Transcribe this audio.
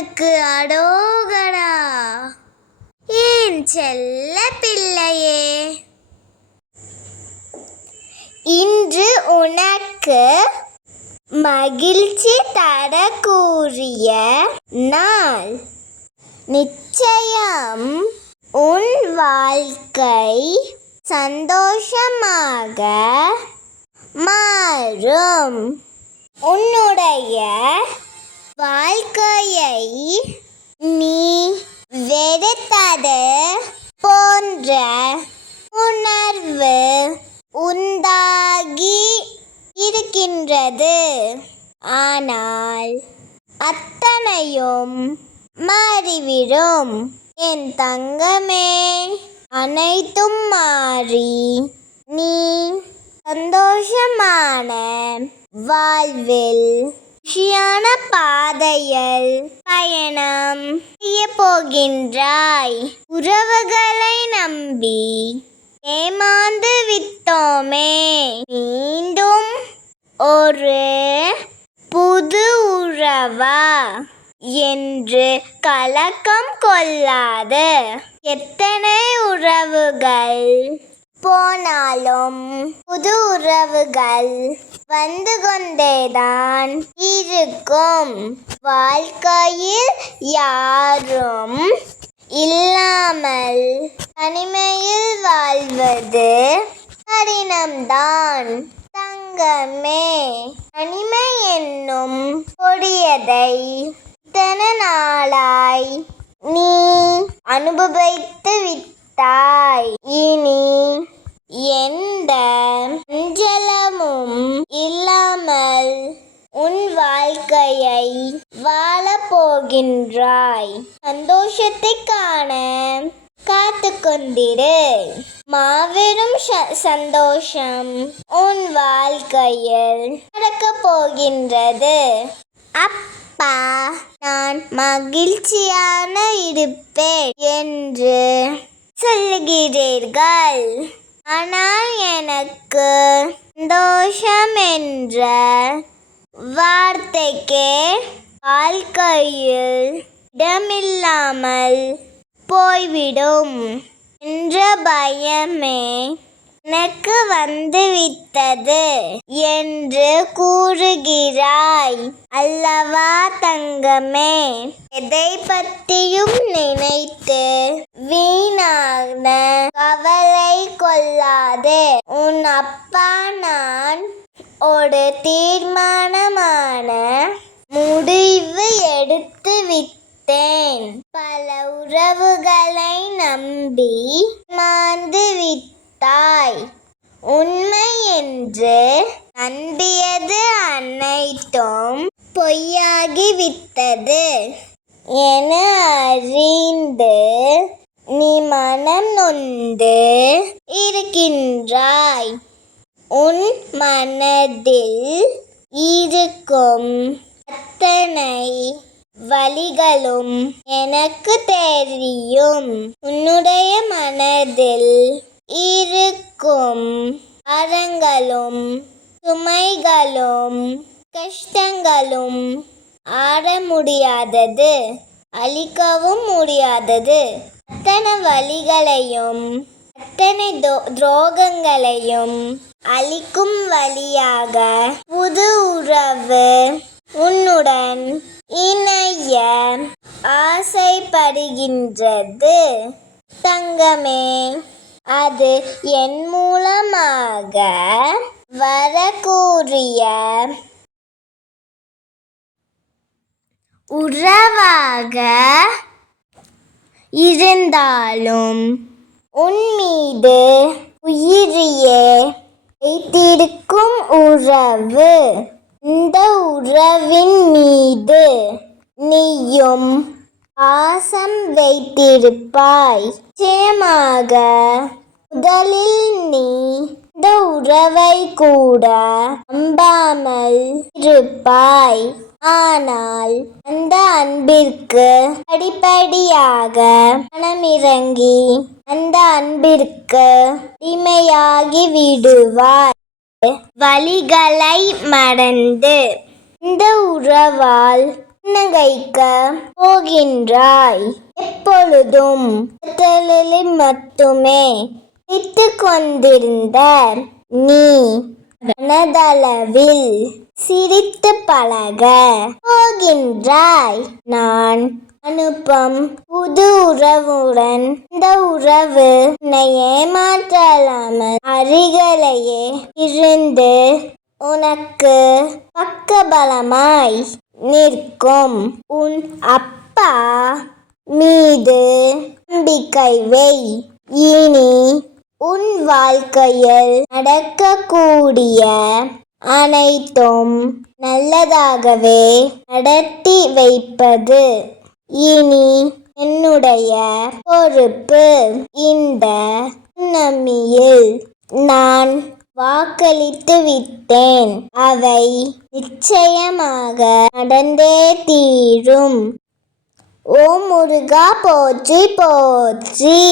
முருகனுக்கு அடோகடா ஏன் செல்ல பிள்ளையே? இன்று உனக்கு மகிழ்ச்சி தரக்கூடிய நாள். நிச்சயம் உன் வாழ்க்கை சந்தோஷமாக மாறும். உன்னுடைய வாழ்க்கையை நீ வெறுத்தது போன்ற உணர்வு உண்டாகி இருக்கின்றது. ஆனால் அத்தனையும் மாறிவிடும். என் தங்கமே அனைத்தும் மாறி நீ சந்தோஷமான வாழ்வில் ஷியான பாதையில் பயணம் செய்ய போகின்றாய் உறவுகளை நம்பி ஏமாந்து விட்டோமே. மீண்டும் ஒரு புது உறவா என்று கலக்கம் கொள்ளாது. எத்தனை உறவுகள் போனாலும் புது உறவுகள் வந்து கொண்டேதான் இருக்கும். வாழ்க்கையில் யாரும் இல்லாமல் தனிமையில் வாழ்வது கடினம்தான். தங்கமே தனிமை என்னும் கொடியதை இத்தனை நாளாய் நீ அனுபவித்து விட்டாய் இனி எந்த அஞ்சலமும் இல்லாமல் உன் வாழ்க்கையை வாழப் என்றாய் சந்தோஷத்தை காண காத்து கொண்டிரு மாபெரும் ச- சந்தோஷம் உன் வாழ்க்கையில் நடக்கப் போகின்றது. அப்பா நான் மகிழ்ச்சியான இருப்பேன் என்று சொல்லுகிறீர்கள். ஆனால் எனக்கு சந்தோஷம் என்ற வார்த்தைக்கு வாழ்க்கையில் இடமில்லாமல் போய்விடும் என்ற பயமே எனக்கு வந்துவிட்டது என்று கூறுகிறாய் அல்லவா தங்கமே? எதை பற்றியும் நினைத்து வீணான கவலை கொள்ளாதே. உன் அப்பா நான் ஒரு தீர்மானமான முடிவு எடுத்து விட்டேன். பல உறவுகளை நம்பி மாந்து விட்டாய். உண்மை என்று நம்பியது அனைத்தும் பொய்யாகி விட்டது. என அறிந்து நீ மனம் நொந்து இருக்கின்றாய். உன் மனதில் இருக்கும் அத்தனை வழிகளும் எனக்கு தெரியும். உன்னுடைய மனதில் இருக்கும் அறங்களும் சுமைகளும் கஷ்டங்களும் ஆட முடியாதது அழிக்கவும் முடியாதது. அத்தனை வழிகளையும் அத்தனை துரோகங்களையும் அழிக்கும் வழியாக புது உறவு உன்னுடன் இணைய ஆசைப்படுகின்றது. தங்கமே அது என் மூலமாக வரக்கூடிய உறவாக இருந்தாலும் உன் மீது உயிரியே வைத்திருக்கும் உறவு. இந்த உறவின் மீது நீயும் ஆசம் வைத்திருப்பாய். நிச்சயமாக முதலில் நீ இந்த உறவை கூட நம்பாமல் இருப்பாய். ஆனால் அந்த அன்பிற்கு படிப்படியாக மனமிறங்கி அந்த அன்பிற்கு இமையாகி விடுவாய். வழிகளை மறந்து இந்த உறவால் புன்னகைக்க போகின்றாய். எப்பொழுதும் கற்றலில் மட்டுமே வைத்து கொண்டிருந்த நீ மனதளவில் சிரித்து பழக போகின்றாய். நான் அனுப்பம் புது உறவுடன் இந்த உறவு ஏமாற்றலாமல் அருகிலேயே இருந்து உனக்கு பக்கபலமாய் நிற்கும் உன் அப்பா மீது நம்பிக்கை வை. இனி உன் வாழ்க்கையில் நடக்கக்கூடிய அனைத்தும் நல்லதாகவே நடத்தி வைப்பது. இனி என்னுடைய பொறுப்பு இந்த நம்பியில் நான் வாக்களித்து விட்டேன். அவை நிச்சயமாக நடந்தே தீரும். ஓ முருகா போற்றி போற்றி.